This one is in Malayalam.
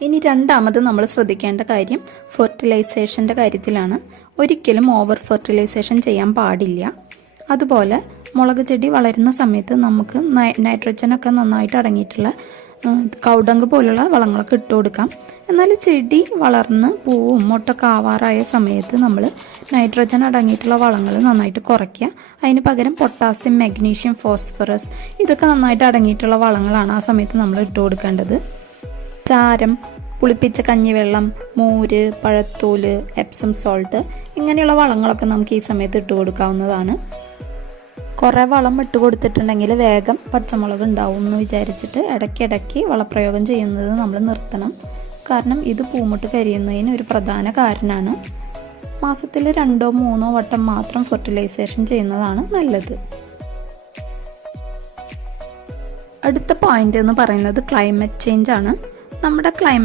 ഇനി രണ്ടാമത് നമ്മൾ ശ്രദ്ധിക്കേണ്ട കാര്യം ഫെർട്ടിലൈസേഷന്റെ കാര്യത്തിലാണ്. ഒരിക്കലും ഓവർ ഫെർട്ടിലൈസേഷൻ ചെയ്യാൻ പാടില്ല. അതുപോലെ മുളക് ചെടി വളരുന്ന സമയത്ത് നമുക്ക് നൈട്രജനൊക്കെ നന്നായിട്ട് അടങ്ങിയിട്ടുള്ള കൗഡങ്ക് പോലുള്ള വളങ്ങളൊക്കെ ഇട്ട് കൊടുക്കാം. എന്നാൽ ചെടി വളർന്ന് പൂവും മുട്ടൊക്കെ ആവാറായ സമയത്ത് നമ്മൾ നൈട്രജൻ അടങ്ങിയിട്ടുള്ള വളങ്ങൾ നന്നായിട്ട് കുറയ്ക്കുക. അതിന് പകരം പൊട്ടാസ്യം മാഗ്നീഷ്യം ഫോസ്ഫറസ് ഇതൊക്കെ നന്നായിട്ട് അടങ്ങിയിട്ടുള്ള വളങ്ങളാണ് ആ സമയത്ത് നമ്മൾ ഇട്ട് കൊടുക്കേണ്ടത്. ചാരം പുളിപ്പിച്ച കഞ്ഞിവെള്ളം മോര് പഴത്തോൽ എപ്സം സോൾട്ട് ഇങ്ങനെയുള്ള വളങ്ങളൊക്കെ നമുക്ക് ഈ സമയത്ത് ഇട്ട് കൊടുക്കാവുന്നതാണ്. കുറേ വളം ഇട്ട് കൊടുത്തിട്ടുണ്ടെങ്കിൽ വേഗം പച്ചമുളക് ഉണ്ടാവും എന്ന് വിചാരിച്ചിട്ട് ഇടയ്ക്കിടയ്ക്ക് വളപ്രയോഗം ചെയ്യുന്നത് നമ്മൾ നിർത്തണം. കാരണം ഇത് പൂമുട്ട് കരിയുന്നതിന് ഒരു പ്രധാന കാരണമാണ്. മാസത്തിൽ രണ്ടോ മൂന്നോ വട്ടം മാത്രം ഫെർട്ടിലൈസേഷൻ ചെയ്യുന്നതാണ് നല്ലത്. അടുത്ത പോയിന്റ് എന്ന് പറയുന്നത് ക്ലൈമറ്റ് ചേഞ്ച് ആണ്. നമ്മുടെ ക്ലൈമറ്റ്